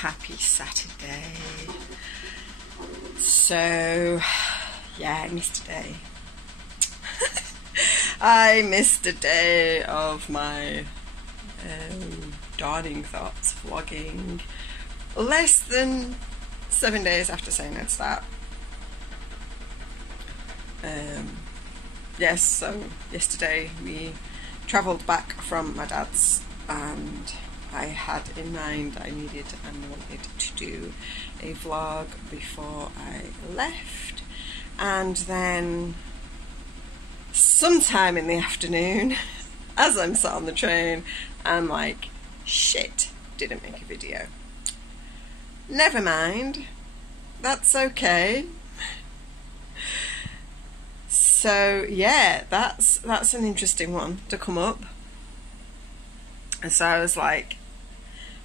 Happy Saturday. So, yeah, I missed a day. I missed a day of my Dawning Thoughts vlogging. Less than 7 days after saying I'd start. Yes, so yesterday we travelled back from my dad's, and I had in mind I needed and wanted to do a vlog before I left, and then sometime in the afternoon as I'm sat on the train I'm like, shit, didn't make a video. Never mind, that's okay. So yeah, that's an interesting one to come up. And so I was like,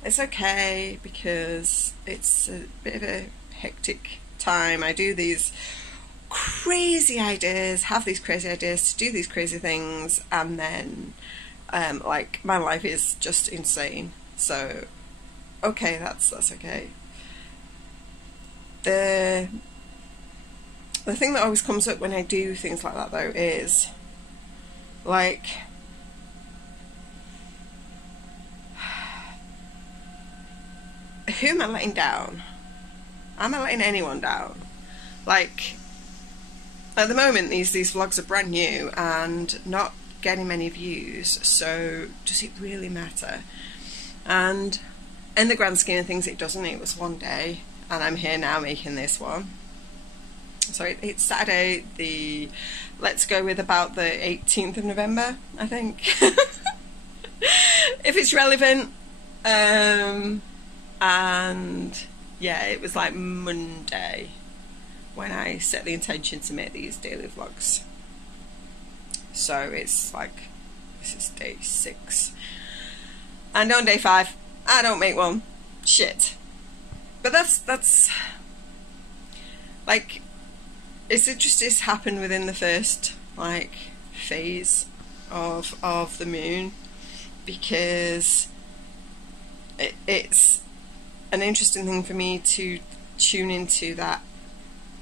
it's okay, because it's a bit of a hectic time. I do these crazy ideas, have these crazy ideas to do these crazy things, and then like my life is just insane. So okay, that's okay. The thing that always comes up when I do things like that though is like, who am I letting down? Am I letting anyone down? Like, at the moment these vlogs are brand new and not getting many views, so does it really matter? And in the grand scheme of things it doesn't. It was one day and I'm here now making this one. So it's Saturday, let's go with about the 18th of November, I think. If it's relevant. And yeah, it was like Monday when I set the intention to make these daily vlogs. So it's like, this is day 6. And on day 5, I don't make one. Shit. But that's like, it's just happened within the first like phase of the moon, because it's an interesting thing for me to tune into that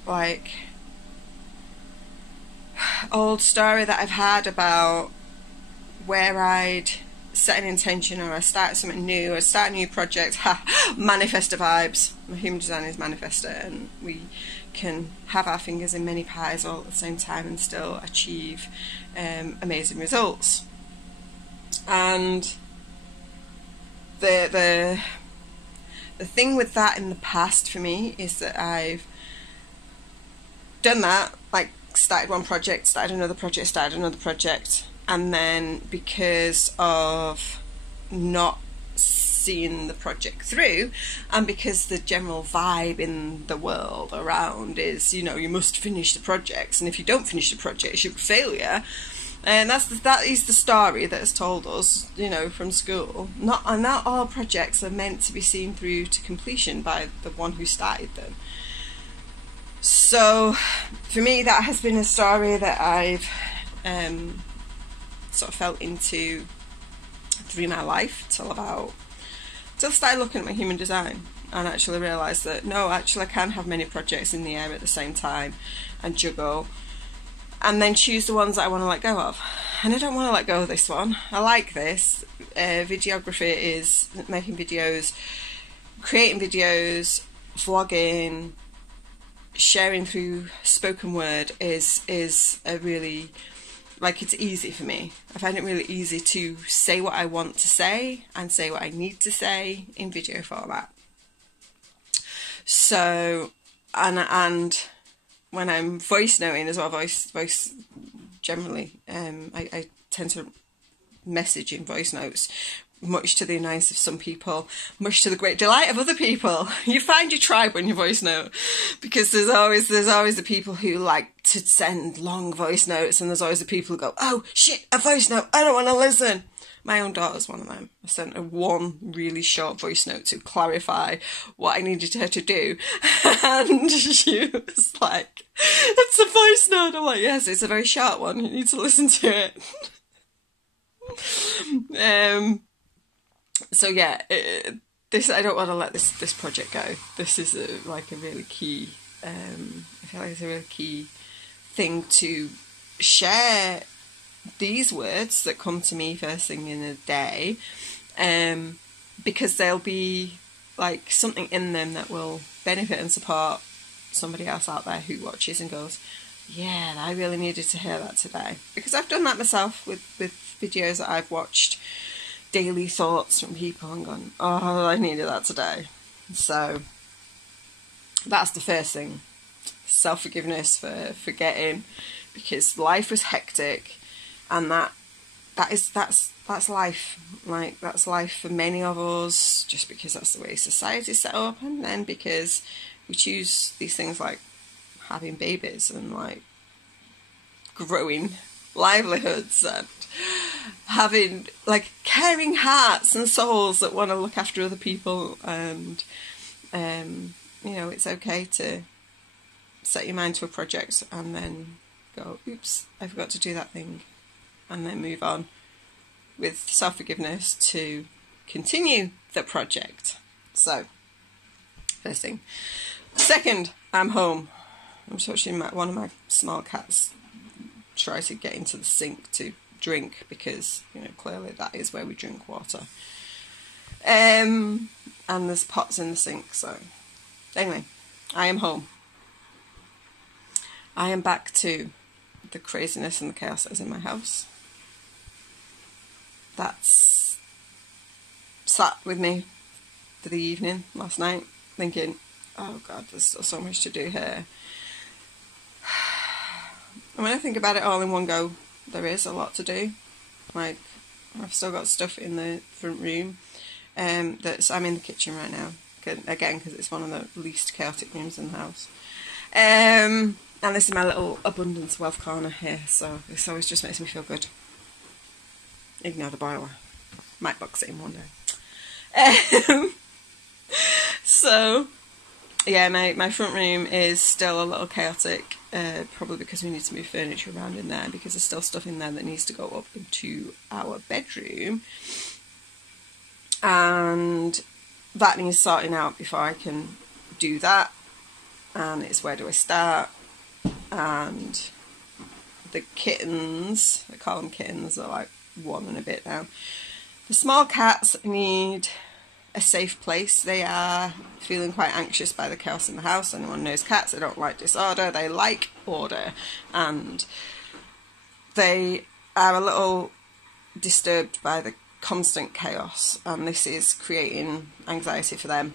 like old story that I've had about where I'd set an intention, or I start something new, or start a new project. Manifestor vibes. My human design is manifestor, and we can have our fingers in many pies all at the same time and still achieve amazing results. And the thing with that in the past for me is that I've done that, like started one project, started another project, and then because of not seeing the project through, and because the general vibe in the world around is, you know, you must finish the projects, and if you don't finish the projects you're a failure. And that is the story that is told us, you know, from school. Not all projects are meant to be seen through to completion by the one who started them. So for me that has been a story that I've sort of felt into through my life till I started looking at my human design and actually realised that no, actually I can have many projects in the air at the same time and juggle, and then choose the ones that I want to let go of. And I don't want to let go of this one. I like this. Videography is making videos, creating videos, vlogging, sharing through spoken word is a really, like, it's easy for me. I find it really easy to say what I want to say and say what I need to say in video format. So, and when I'm voice noting as well, voice generally, I tend to message in voice notes, much to the annoyance of some people, much to the great delight of other people. You find your tribe when you voice note, because there's always the people who like to send long voice notes, and there's always the people who go, oh shit, a voice note, I don't want to listen. My own daughter's one of them. I sent her one really short voice note to clarify what I needed her to do, and she was like, it's a voice note. I'm like, yes, it's a very short one, you need to listen to it. So yeah, I don't want to let this project go. This is like a really key, I feel like it's a really key thing to share these words that come to me first thing in the day, because there'll be like something in them that will benefit and support somebody else out there who watches and goes, yeah, I really needed to hear that today. Because I've done that myself with videos that I've watched, daily thoughts from people, and gone, oh, I needed that today. So that's the first thing. Self-forgiveness for forgetting, because life was hectic, and that's life. Like, that's life for many of us, just because that's the way society's set up, and then because we choose these things like having babies and like growing livelihoods and having like caring hearts and souls that want to look after other people, and you know, it's okay to set your mind to a project and then go, oops, I forgot to do that thing, and then move on with self-forgiveness to continue the project. So, first thing. Second, I'm home. I'm just watching one of my small cats try to get into the sink to drink, because, you know, clearly that is where we drink water. And there's pots in the sink, so anyway, I am home. I am back to the craziness and the chaos that is in my house. That's sat with me for the evening last night, thinking, oh God, there's still so much to do here. And when I think about it all in one go, there is a lot to do. Like, I've still got stuff in the front room. I'm in the kitchen right now, again, because it's one of the least chaotic rooms in the house. And this is my little abundance wealth corner here, so this always just makes me feel good. Ignore the boiler. Might box it in one day. So, yeah, my front room is still a little chaotic, probably because we need to move furniture around in there, because there's still stuff in there that needs to go up into our bedroom. And that needs sorting out before I can do that. And it's, where do I start? And the kittens, I call them kittens, they're like 1 and a bit now. The small cats need a safe place. They are feeling quite anxious by the chaos in the house. Anyone knows cats, they don't like disorder, they like order, and they are a little disturbed by the constant chaos, and this is creating anxiety for them,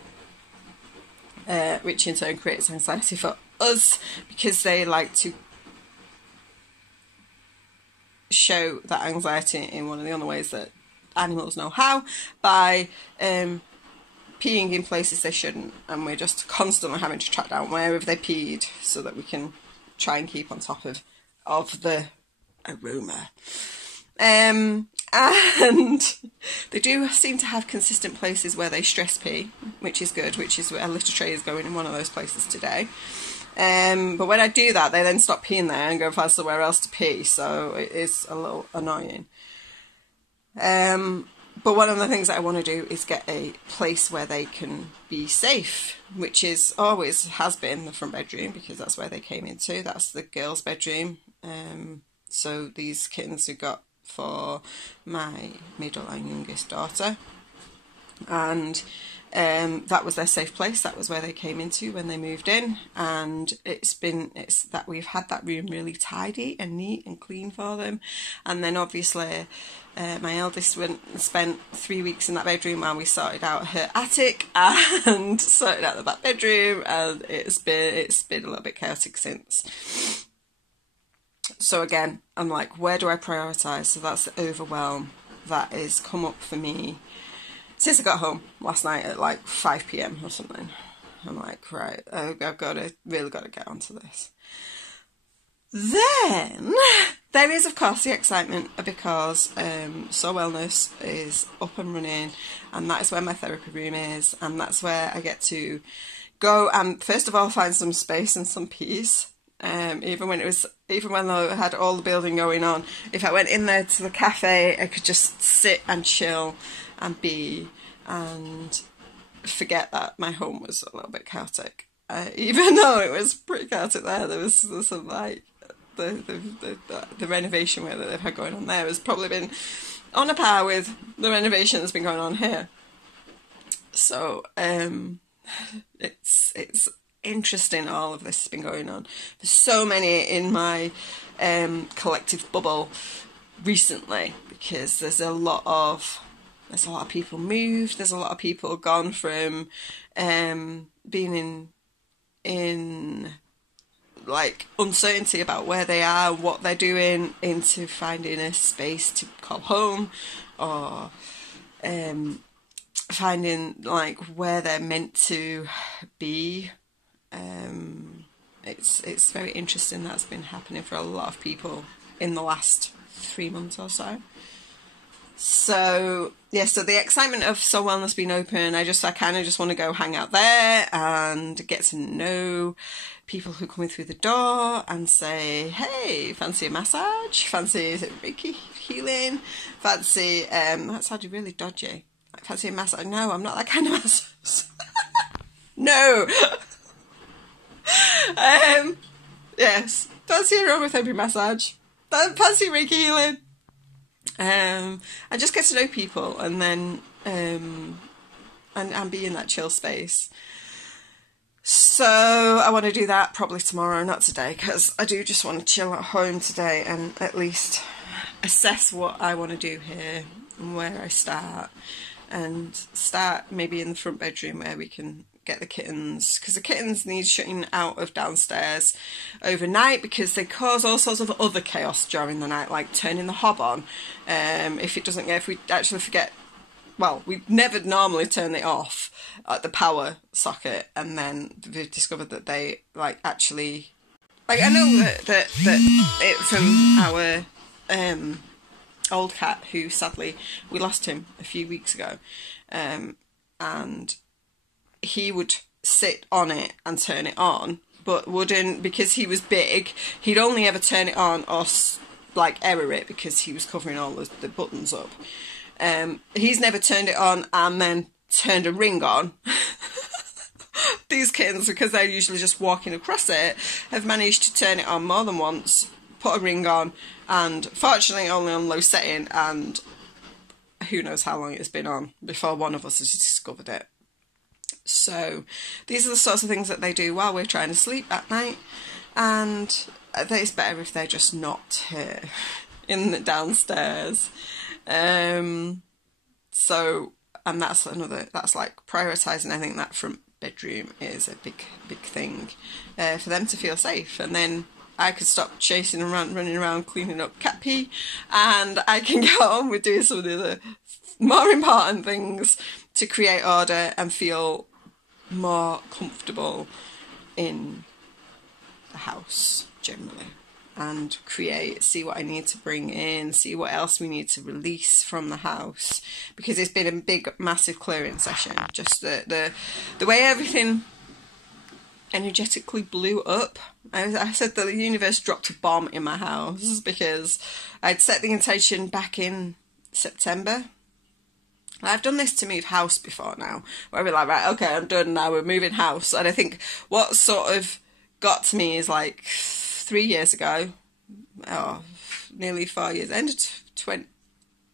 which in turn creates anxiety for us, because they like to show that anxiety in one of the only ways that animals know how, by peeing in places they shouldn't, and we're just constantly having to track down where have they peed so that we can try and keep on top of the aroma. And they do seem to have consistent places where they stress pee, which is good, which is where a litter tray is going in one of those places today. But when I do that, they then stop peeing there and go find somewhere else to pee, so it is a little annoying. But one of the things that I want to do is get a place where they can be safe, which is always has been the front bedroom, because that's where they came into. That's the girls' bedroom. So these kittens we got for my middle and youngest daughter, and that was their safe place. That was where they came into when they moved in, and it's that we've had that room really tidy and neat and clean for them. And then obviously my eldest spent 3 weeks in that bedroom while we sorted out her attic and sorted out the back bedroom, and it's been a little bit chaotic since. So again, I'm like, where do I prioritise? So that's the overwhelm that has come up for me since I got home last night at like 5 PM or something. I'm like, right, I've really got to get onto this. Then there is, of course, the excitement, because So Wellness is up and running, and that is where my therapy room is, and that's where I get to go and first of all find some space and some peace. Even when I had all the building going on, if I went in there to the cafe, I could just sit and chill and be, and forget that my home was a little bit chaotic. Even though it was pretty chaotic there was some like the renovation work that they've had going on there has probably been on a par with the renovation that's been going on here. So it's interesting, all of this has been going on. There's so many in my collective bubble recently, because there's a lot of people moved, there's a lot of people gone from being in like uncertainty about where they are, what they're doing, into finding a space to call home, or finding like where they're meant to be. It's very interesting. That's been happening for a lot of people in the last 3 months or so. So yeah, so the excitement of Soul Wellness being open, I kind of just want to go hang out there and get to know people who come in through the door and say, hey, fancy a massage? Fancy Reiki healing? Fancy, that sounded really dodgy. Like, fancy a massage? No, I'm not that kind of massage. No. Yes, fancy aromatherapy massage. Fancy Reiki healing. And just get to know people, and then and be in that chill space. So I want to do that probably tomorrow, not today, because I do just want to chill at home today and at least assess what I want to do here and where I start, and start maybe in the front bedroom where we can get the kittens, because the kittens need shutting out of downstairs overnight because they cause all sorts of other chaos during the night, like turning the hob on. If we actually forget, well, we never normally turn it off at the power socket, and then we've discovered that they like actually, like, I know that it from our old cat, who sadly we lost him a few weeks ago, and he would sit on it and turn it on, but wouldn't, because he was big, he'd only ever turn it on or like error it because he was covering all the buttons up. He's never turned it on and then turned a ring on. These kittens, because they're usually just walking across it, have managed to turn it on more than once, put a ring on, and fortunately only on low setting, and who knows how long it's been on before one of us has discovered it. So these are the sorts of things that they do while we're trying to sleep at night, and it's better if they're just not here in the downstairs. So, and that's like prioritising. I think that front bedroom is a big thing for them to feel safe, and then I could stop chasing around, running around, cleaning up cat pee, and I can get on with doing some of the other more important things to create order and feel more comfortable in the house generally, and see what I need to bring in, see what else we need to release from the house, because it's been a big massive clearing session. Just the way everything energetically blew up. I said that the universe dropped a bomb in my house, because I'd set the intention back in September. I've done this to move house before now, where we're like, right, okay, I'm done now, we're moving house. And I think what sort of got to me is like 3 years ago, or nearly 4 years, end of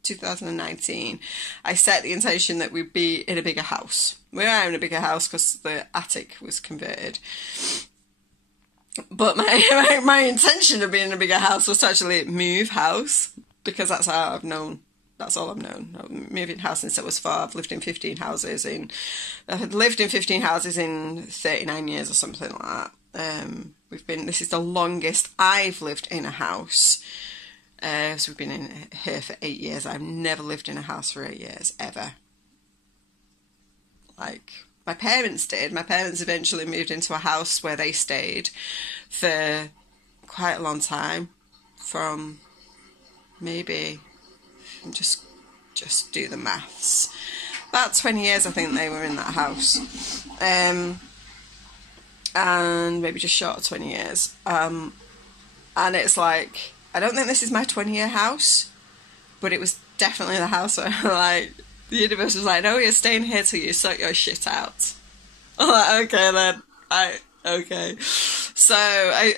2019, I set the intention that we'd be in a bigger house. We are in a bigger house because the attic was converted. But my intention of being in a bigger house was to actually move house, because that's how I've known. That's all I've known. Moving house since I was 4. I've lived in 15 houses I've lived in 15 houses in 39 years or something like that. This is the longest I've lived in a house. So we've been in here for 8 years. I've never lived in a house for 8 years, ever. Like, my parents did. My parents eventually moved into a house where they stayed for quite a long time, from maybe, just do the maths, about 20 years I think they were in that house, and maybe just short of 20 years, and it's like, I don't think this is my 20-year house, but it was definitely the house where like The universe was like, no, you're staying here till you sort your shit out. I'm like, okay then. Okay. So I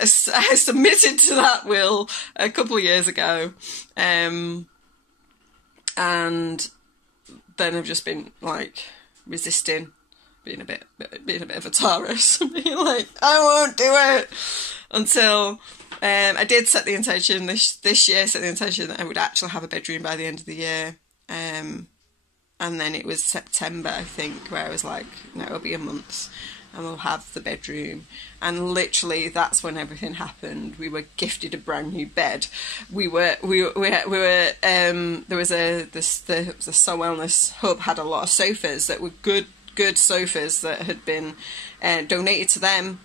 submitted to that will a couple of years ago. And then I've just been like resisting, being a bit of a Taurus, being like, I won't do it until I did set the intention this year, set the intention that I would actually have a bedroom by the end of the year. And then it was September, I think, where I was like, no, it'll be a month and we'll have the bedroom. And literally that's when everything happened. We were gifted a brand new bed. We were there was the So Wellness Hub had a lot of sofas that were good sofas that had been donated to them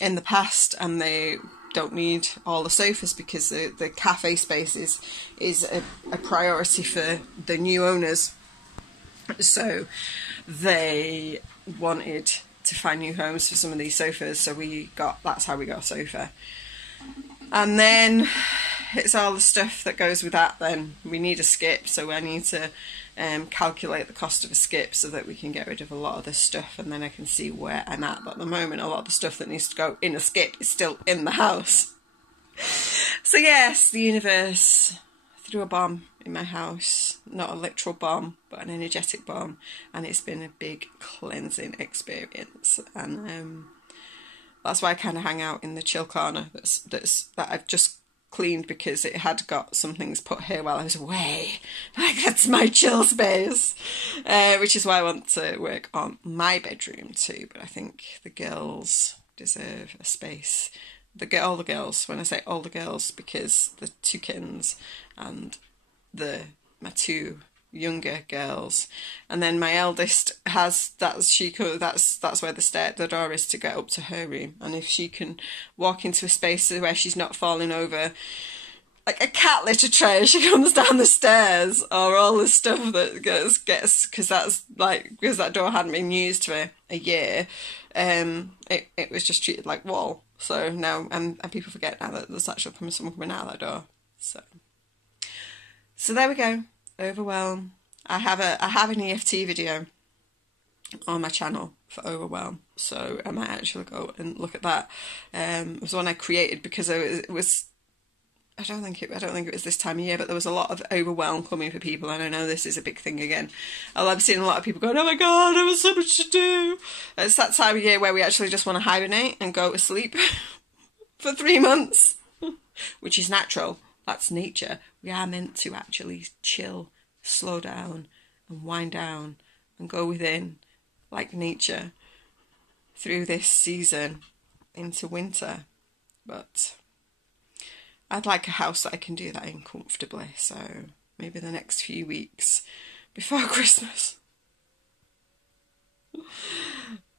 in the past, and they don't need all the sofas because the cafe space is a priority for the new owners. So they wanted to find new homes for some of these sofas, so that's how we got a sofa. And then it's all the stuff that goes with that. Then we need a skip, so I need to calculate the cost of a skip so that we can get rid of a lot of this stuff, and then I can see where I'm at. But at the moment, a lot of the stuff that needs to go in a skip is still in the house. So yes, the universe threw a bomb in my house. Not a literal bomb, but an energetic bomb. And it's been a big cleansing experience. And that's why I kind of hang out in the chill corner that I've just cleaned, because it had got some things put here while I was away. Like, that's my chill space. Which is why I want to work on my bedroom too. But I think the girls deserve a space. All the girls, when I say all the girls, because the two kittens and my two younger girls, and then my eldest that's where the door is to get up to her room. And if she can walk into a space where she's not falling over like a cat litter tray as she comes down the stairs, or all the stuff that gets because that door hadn't been used for a year, it was just treated like wall. So now, and people forget now that there's actually someone coming out of that door. So there we go. Overwhelm. I have an EFT video on my channel for Overwhelm, so I might actually go and look at that. It was one I created because it was. I don't think it was this time of year, but there was a lot of overwhelm coming for people, and I know this is a big thing again. I've seen a lot of people going, oh my god, there was so much to do. It's that time of year where we actually just want to hibernate and go to sleep for 3 months, which is natural. That's nature. We are meant to actually chill, slow down and wind down and go within like nature through this season into winter. But I'd like a house that I can do that in comfortably, so maybe the next few weeks before Christmas,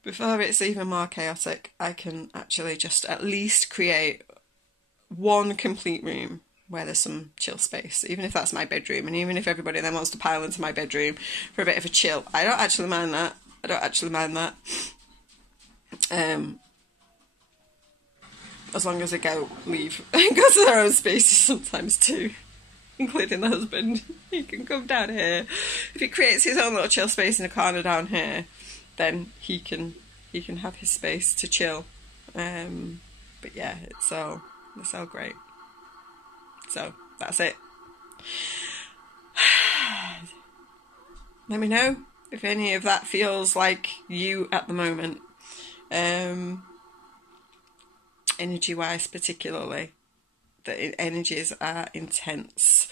before it's even more chaotic, I can actually just at least create one complete room where there's some chill space, even if that's my bedroom, and even if everybody then wants to pile into my bedroom for a bit of a chill. I don't actually mind that. As long as they leave and go to their own spaces sometimes too, including the husband. He can come down here. If he creates his own little chill space in a corner down here, then he can have his space to chill. But yeah, it's all great. So that's it. Let me know if any of that feels like you at the moment. Energy-wise particularly, the energies are intense,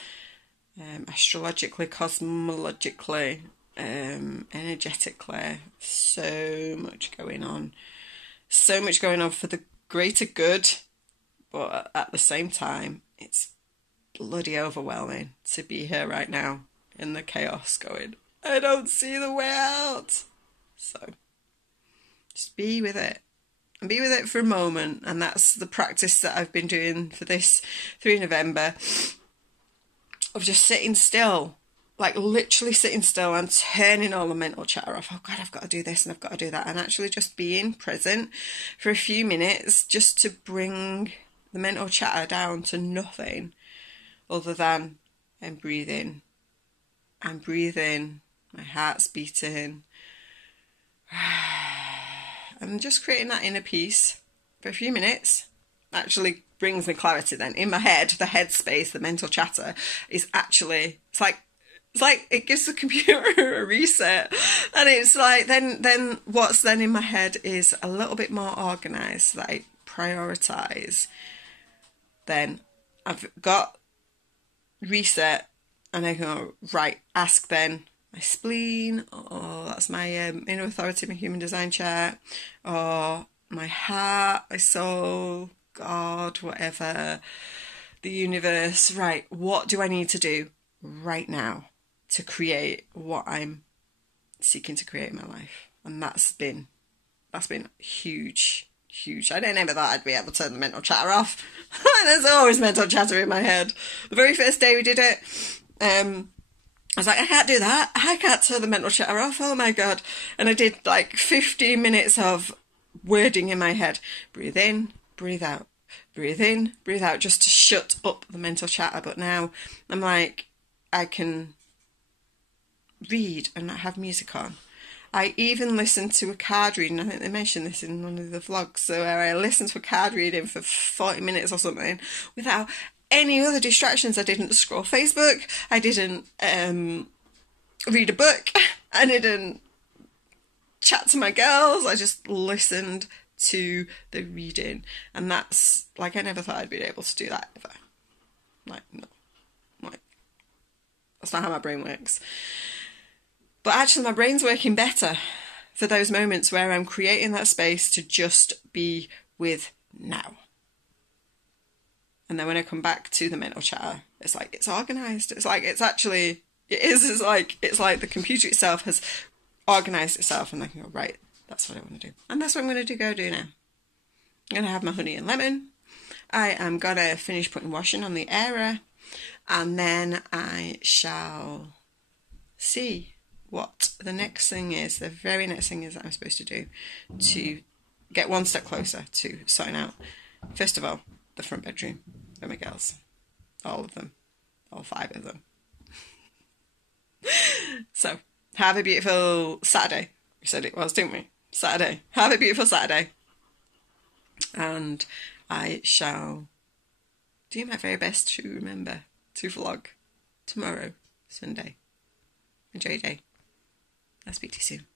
astrologically, cosmologically, energetically, so much going on for the greater good, but at the same time, it's bloody overwhelming to be here right now in the chaos going, I don't see the way out. So just be with it. And be with it for a moment, and that's the practice that I've been doing for this through November, of just sitting still, like literally sitting still and turning all the mental chatter off. Oh God, I've got to do this and I've got to do that, and actually just being present for a few minutes, just to bring the mental chatter down to nothing other than breathing I'm breathing, my heart's beating. I'm just creating that inner peace for a few minutes. Actually brings me clarity then. In my head, the headspace, the mental chatter is actually, it's like it gives the computer a reset. And it's like, then what's then in my head is a little bit more organised, that I prioritise. Then I've got reset, and I go, right, ask then my spleen, or that's my inner authority, my human design chart, or my heart, my soul, God, whatever, the universe. Right, what do I need to do right now to create what I'm seeking to create in my life? And that's been huge. I never thought I'd be able to turn the mental chatter off. There's always mental chatter in my head. The very first day we did it, I was like, I can't do that. I can't turn the mental chatter off. Oh my God. And I did like 15 minutes of wording in my head. Breathe in, breathe out. Breathe in, breathe out, just to shut up the mental chatter. But now I'm like, I can read and not have music on. I even listened to a card reading. I think they mentioned this in one of the vlogs. So where I listened to a card reading for 40 minutes or something without any other distractions. I didn't scroll Facebook. I didn't read a book. I didn't chat to my girls. I just listened to the reading. And that's, like, I never thought I'd be able to do that ever. Like, no. Like, that's not how my brain works. But actually my brain's working better for those moments where I'm creating that space to just be with now. And then when I come back to the mental chatter, it's like, it's organised. It's like, it's actually, it's like the computer itself has organised itself, and I can go, right, that's what I want to do. And that's what I'm going to go do now. I'm going to have my honey and lemon. I am going to finish putting washing on the Aera, and then I shall see what the next thing is, the very next thing is that I'm supposed to do to get one step closer to sorting out, first of all, the front bedroom for my girls. All of them. All 5 of them. So, have a beautiful Saturday. We said it was, didn't we? Saturday. Have a beautiful Saturday. And I shall do my very best to remember to vlog tomorrow, Sunday. Enjoy your day. I'll speak to you soon.